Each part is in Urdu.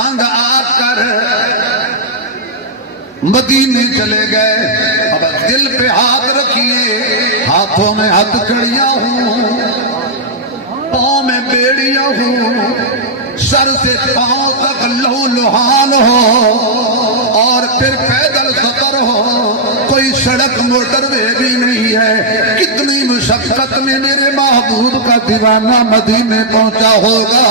تنگ آ کر مدینے چلے گئے. اب دل پہ ہاتھ رکھیے, ہاتھوں میں ہتھکڑیاں ہوں, پاؤں میں بیڑیاں ہوں, سر سے پاؤں تک لہو لہان ہو, اور پھر پیدل سفر ہو, کوئی سڑک موٹر وے بھی نہیں ہے. کتنی مشقت میں میرے محبوب کا دیوانہ مدینے پہنچا ہوگا.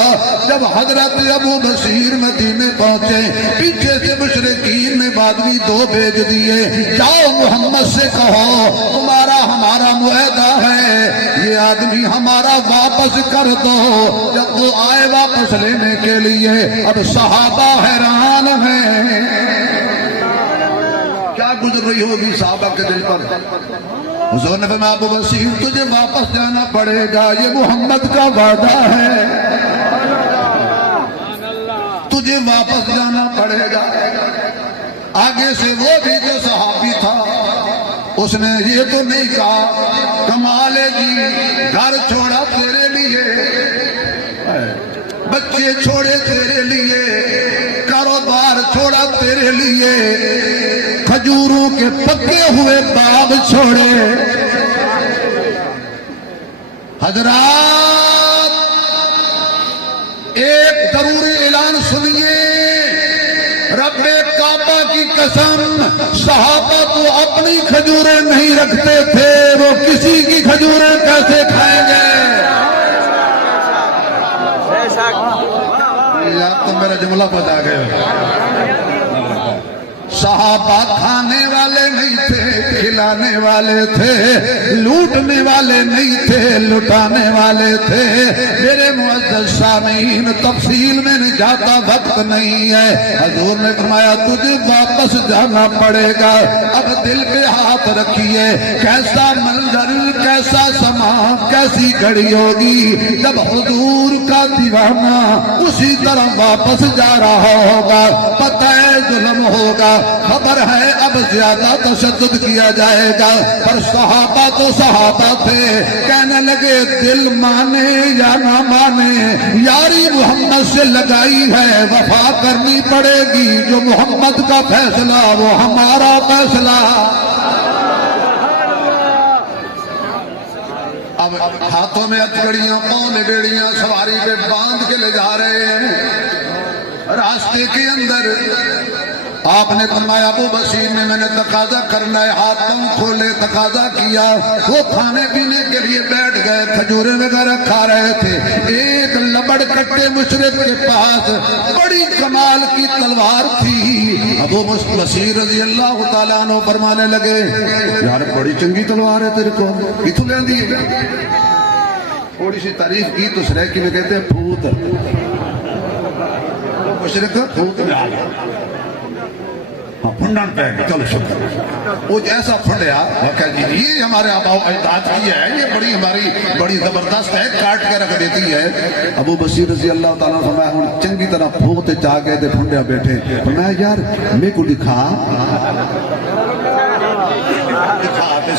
جب حضرت ابو بصیر مدینے پہنچے, پیچھے سے مشرکین نے بادمی دو بھیج دیے, جاؤ محمد سے کہو تمہارا ہمارا معاہدہ ہے, یہ آدمی ہمارا واپس کر دو. جب وہ آئے واپس لینے کے لیے, اب صحابہ حیران ہیں. کیا گزر رہی ہوگی صحابہ کے دل پر؟ حضور نے فرمایا ابو بصیر تجھے واپس جانا پڑے گا, یہ محمد کا وعدہ ہے, تجھے واپس جانا پڑے گا. آگے سے وہ بھی جو صحابی تھا, اس نے یہ تو نہیں کہا کمال جی گھر چھوڑا تیرے لیے, بچے چھوڑے تیرے لیے, کاروبار چھوڑا تیرے لیے, کھجوروں کے پکے ہوئے باغ چھوڑے. حضرات ایک ضروری اعلان سنیے, رب کعبہ کی قسم, صحابہ تو اپنی کھجوریں نہیں رکھتے تھے, وہ کسی کی کھجوریں کیسے کھائیں گے؟ آپ تو میرا جملہ بتا گئے. صحابہ کھانے والے نہیں تھے, کھلانے والے تھے, لوٹنے والے نہیں تھے, لٹانے والے تھے. میرے معزز سامعین, تفصیل میں نہیں جاتا, وقت نہیں ہے. حضور نے فرمایا تجھے واپس جانا پڑے گا. اب دل پہ ہاتھ رکھیے, کیسا منظر, کیسا سما, کیسی گھڑی ہوگی جب حضور کا دیوانہ اسی طرح واپس جا رہا ہوگا. پتہ ہے ظلم ہوگا, خبر ہے اب زیادہ تشدد کیا جائے گا, پر صحابہ تو صحابہ تھے. کہنے لگے دل مانے یا نہ مانے, یاری محمد سے لگائی ہے, وفا کرنی پڑے گی. جو محمد کا فیصلہ وہ ہمارا فیصلہ. اب ہاتھوں میں ہتھکڑیاں, پاؤں میں بیڑیاں, سواری پہ باندھ کے لے جا رہے ہیں. راستے کے اندر آپ نے فرمایا ابو بصیر نے, میں نے تقاضا کرنا ہے, ہاتھ پاؤں کھولے, تقاضا کیا. وہ کھانے پینے کے لیے بیٹھ گئے, کھجورے وغیرہ کھا رہے تھے. ایک لبڑ کٹے مشرک کے پاس بڑی کمال کی تلوار تھی. ابو بصیر رضی اللہ تعالیٰ عنہ فرمانے لگے یار بڑی چنگی تلوار ہے تیرے کو, کتوں لے دی؟ تھوڑی سی تعریف کی تو سریکی میں کہتے ہیں پھوت. مشرک پھوت میں آ گیا, پھنڈن پہ گئی, چلو شکر. وہ جیسا پھنڈیا وہ کہہ جی یہ ہمارے آباء و اجداد کی ہے, یہ بڑی ہماری بڑی زبردست ہے, کاٹ کے رکھ دیتی ہے. ابو بصیر رضی اللہ تعالیٰ فرمایا ہوں چنگی طرح پھوت چاہ گئے تھے, پھنڈیا بیٹھے. فرمایا یار میرے کو دکھا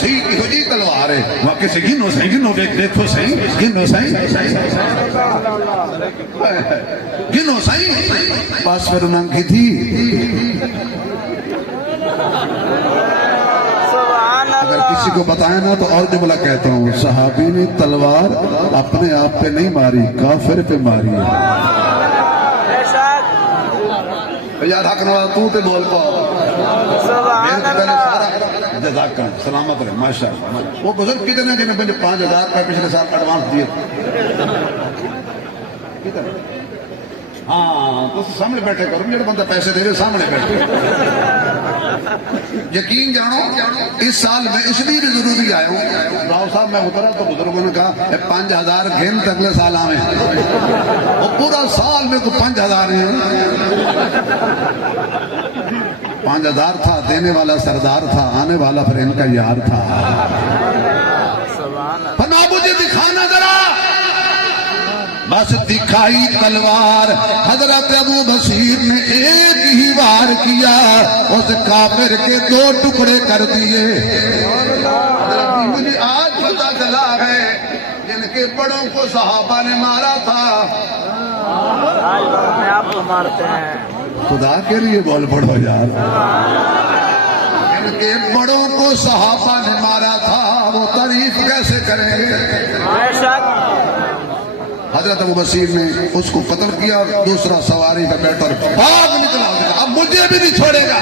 صحیح کہو جی تلوار ہے, واقعی سے گنو صحیح, گنو دیکھو صحیح, گنو صحیح, گنو صحیح. بس پھر ننگی تھی. اگر کسی کو بتائیں نا تو اور جملہ کہتا ہوں, صحابی نے تلوار اپنے آپ پہ نہیں ماری, کافر پہ ماری ہے. یار حق نواز تو تے بول پاؤ. جزاک اللہ, سلامت رہے, ماشاء اللہ. وہ بزرگ کتنے جنہیں مجھے 5,000 روپے پچھلے سال ایڈوانس دیے. ہاں تو سامنے بیٹھے کرو, جڑا بندہ پیسے دے رہے سامنے بیٹھے. یقین جانو اس سال میں اس لیے بھی ضروری آیا ہوں. راؤ صاحب میں اترا تو بزرگوں نے کہا 5,000 گھن اگلے سال آئے. وہ پورا سال میں تو 5,000 ہیں. 5,000 تھا, دینے والا سردار تھا, آنے والا پھر ان کا یار تھا. فنا مجھے دکھانا ذرا. بس دکھائی تلوار. حضرت ابو بصیر نے ایک ہی وار کیا, اس کافر کے 2 ٹکڑے کر دیے. مجھے آج پتہ چلا ہے جن کے بڑوں کو صحابہ نے مارا تھا اپنے آپ کو مارتے ہیں. خدا کے لیے بول پڑو یار. ان کے بڑوں کو صحابہ نے مارا تھا، وہ تعریف کیسے کریں گے؟ بے شک. حضرت ابو بصیر نے اس کو قتل کیا، دوسرا سواری کا بیٹھ کر بھاگ نکلا، اب مجھے بھی نہیں چھوڑے گا.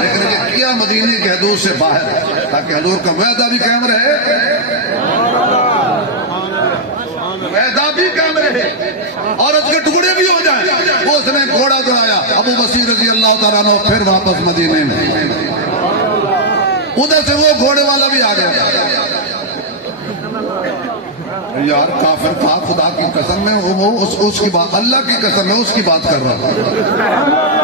لیکن یہ کیا مدینے کے حدود سے باہر، تاکہ حضور کا وعدہ بھی قائم رہے، وعدہ بھی قائم رہے اور اس کے ٹکڑے بھی ہو جائیں. اس نے گھوڑا دوڑایا، ابو بصیر رضی اللہ تعالیٰ عنہ پھر واپس مدینے میں. ادھر سے وہ گھوڑے والا بھی آ گیا. یار کافر تھا، خدا کی قسم میں وہ اس کی بات، اللہ کی قسم میں اس کی بات کر رہا تھا.